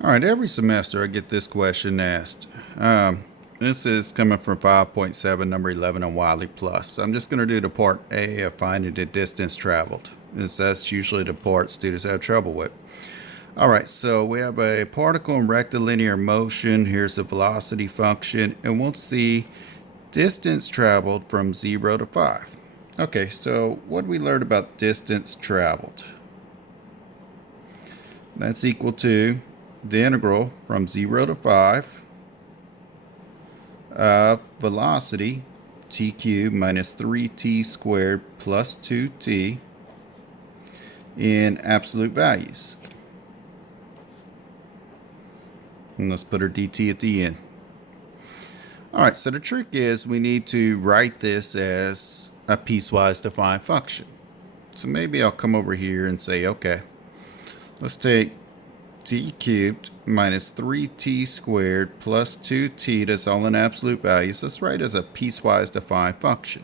All right, every semester I get this question asked. This is coming from 5.7, number 11 on WileyPlus. I'm just going to do the part A of finding the distance traveled. That's usually the part students have trouble with. All right, so we have a particle in rectilinear motion. Here's the velocity function, and what's the distance traveled from 0 to 5? Okay, so what we learned about distance traveled? That's equal to the integral from 0 to 5 of velocity t cubed minus 3t squared plus 2t in absolute values. And let's put our dt at the end. All right, so the trick is we need to write this as a piecewise defined function. So maybe I'll come over here and say, okay, let's take t cubed minus 3t squared plus 2t, that's all in absolute values. Let's write as a piecewise defined function.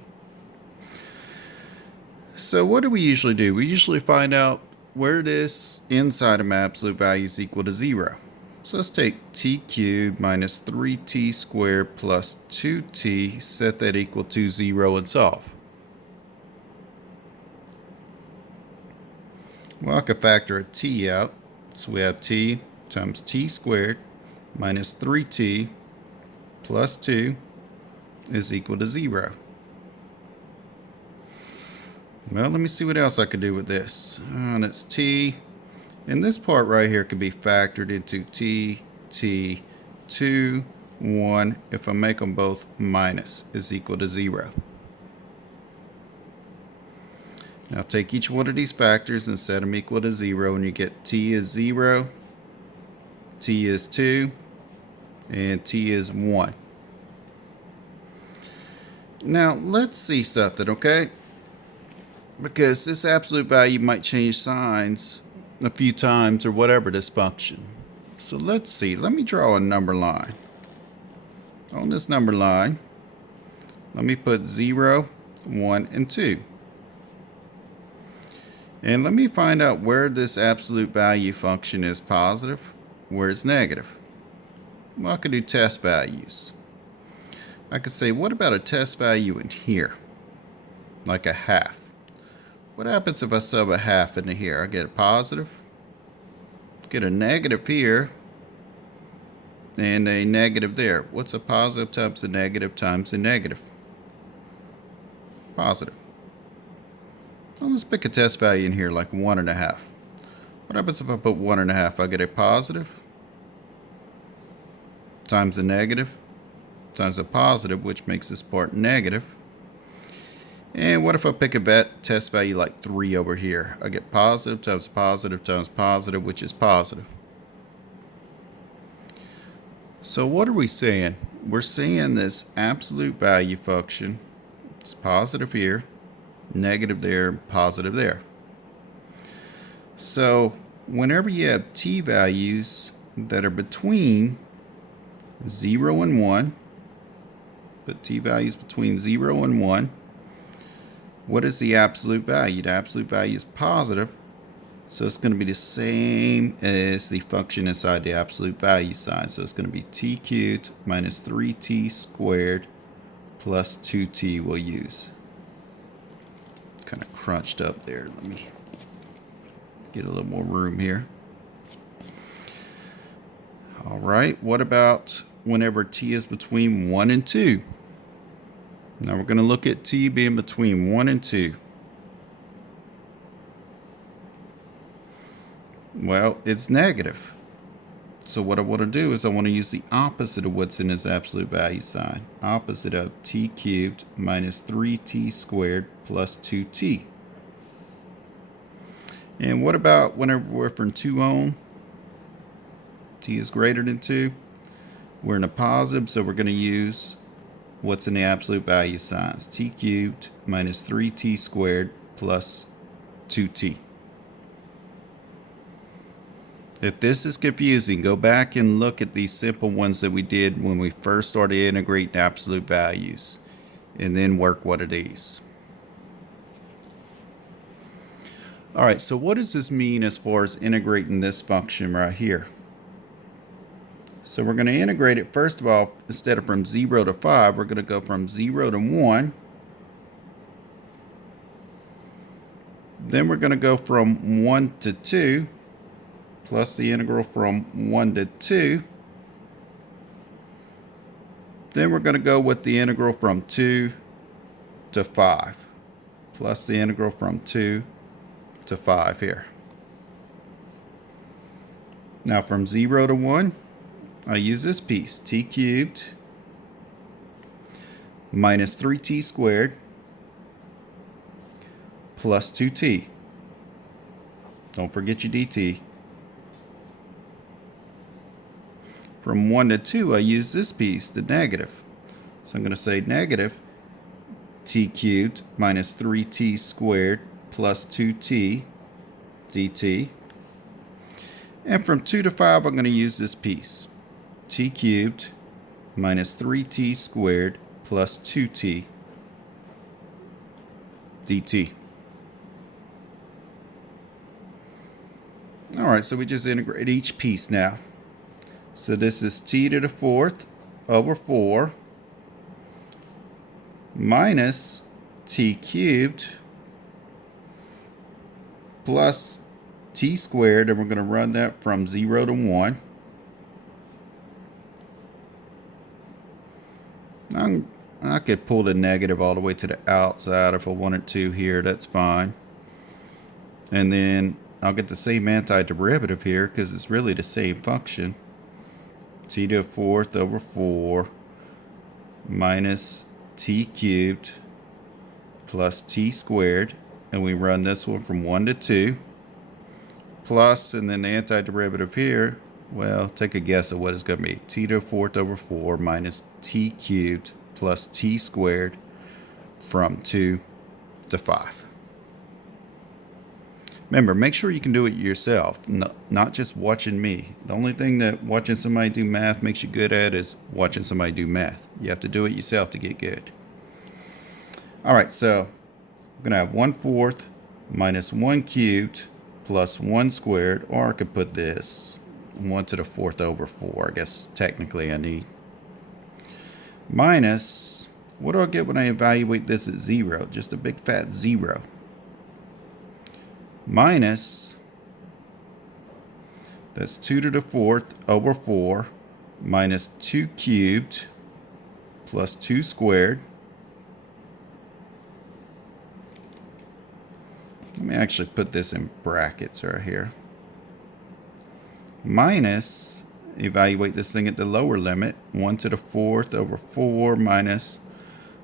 So what do we usually do? We usually find out where this inside of my absolute value is equal to 0. So let's take t cubed minus 3t squared plus 2t, set that equal to 0 and solve. Well, I could factor a t out. So we have t times t squared minus 3t plus 2 is equal to 0. Well, let me see what else I could do with this. And it's t. And this part right here could be factored into t, 2, 1. If I make them both minus is equal to 0. Now take each one of these factors and set them equal to 0, and you get t is 0, t is 2, and t is 1. Now let's see something, okay? Because this absolute value might change signs a few times or whatever this function. So let's see. Let me draw a number line. On this number line, let me put 0, 1, and 2. And let me find out where this absolute value function is positive, where it's negative. Well, I could do test values. I could say, what about a test value in here? Like a half. What happens if I sub a half into here? I get a positive, get a negative here, and a negative there. What's a positive times a negative times a negative? Positive. Well, let's pick a test value in here like 1.5. What happens if I put 1.5? I get a positive times a negative times a positive, which makes this part negative. And what if I pick a test value like 3 over here? I get positive times positive, which is positive. So what are we saying? We're saying this absolute value function is positive here, negative there, positive there. So whenever you have t values that are between 0 and 1, put t values between 0 and 1, what is the absolute value? The absolute value is positive, so it's going to be the same as the function inside the absolute value sign. So it's going to be t cubed minus 3t squared plus 2t we'll use. Kind of crunched up there. Let me get a little more room here. All right, what about whenever t is between 1 and 2? Now we're going to look at t being between 1 and 2. Well, it's negative. So what I want to do is I want to use the opposite of what's in this absolute value sign. Opposite of t cubed minus 3t squared plus 2t. And what about whenever we're from 2 on? T is greater than 2. We're in a positive, so we're going to use what's in the absolute value signs. T cubed minus 3t squared plus 2t. If this is confusing, go back and look at these simple ones that we did when we first started integrating absolute values, and then work one of these. All right, so what does this mean as far as integrating this function right here? So we're going to integrate it first of all. Instead of from 0 to 5, we're going to go from 0 to 1. Then we're going to go from 1 to 2, plus the integral from 1 to 2. Then we're going to go with the integral from 2 to 5, plus the integral from 2 to 5 here. Now from 0 to 1, I use this piece, t cubed minus 3t squared plus 2t. Don't forget your dt. From 1 to 2, I use this piece, the negative. So I'm going to say negative t cubed minus 3t squared plus 2t dt. And from 2 to 5, I'm going to use this piece, t cubed minus 3t squared plus 2t dt. All right, so we just integrate each piece now. So this is t to the 4th over 4 minus t cubed plus t squared, and we're going to run that from 0 to 1. I could pull the negative all the way to the outside if I wanted to here. That's fine. And then I'll get the same antiderivative here because it's really the same function. T to the 4th over 4 minus t cubed plus t squared. And we run this one from 1 to 2. Plus, and then the antiderivative here, well, take a guess at what it's going to be. T to the 4th over 4 minus t cubed plus t squared from 2 to 5. Remember, make sure you can do it yourself, not just watching me. The only thing that watching somebody do math makes you good at is watching somebody do math. You have to do it yourself to get good. All right, so we're going to have 1/4 minus 1 cubed plus 1 squared, or I could put this 1 to the 4th over 4. I guess technically I need. Minus, what do I get when I evaluate this at 0? Just a big fat 0. Minus, that's 2 to the 4th over 4 minus 2 cubed plus 2 squared. Let me actually put this in brackets right here. Minus, evaluate this thing at the lower limit, 1 to the 4th over 4 minus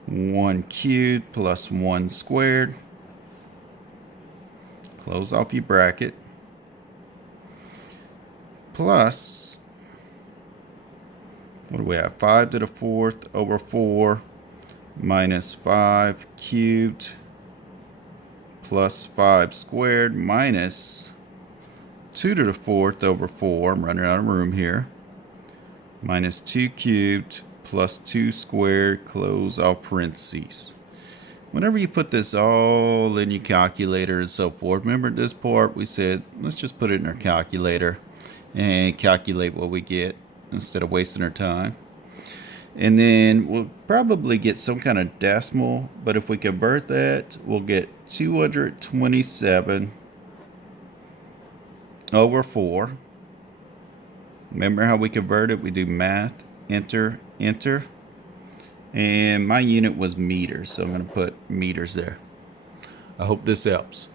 1 cubed plus 1 squared. Close off your bracket. Plus, what do we have? 5 to the 4th over 4 minus 5 cubed plus 5 squared minus 2 to the 4th over 4. I'm running out of room here. Minus 2 cubed plus 2 squared, close all parentheses. Whenever you put this all in your calculator and so forth, remember this part we said, let's just put it in our calculator and calculate what we get instead of wasting our time. And then we'll probably get some kind of decimal, but if we convert that, we'll get 227 over 4. Remember how we convert it? We do math, enter, enter. And my unit was meters, so I'm going to put meters there. I hope this helps.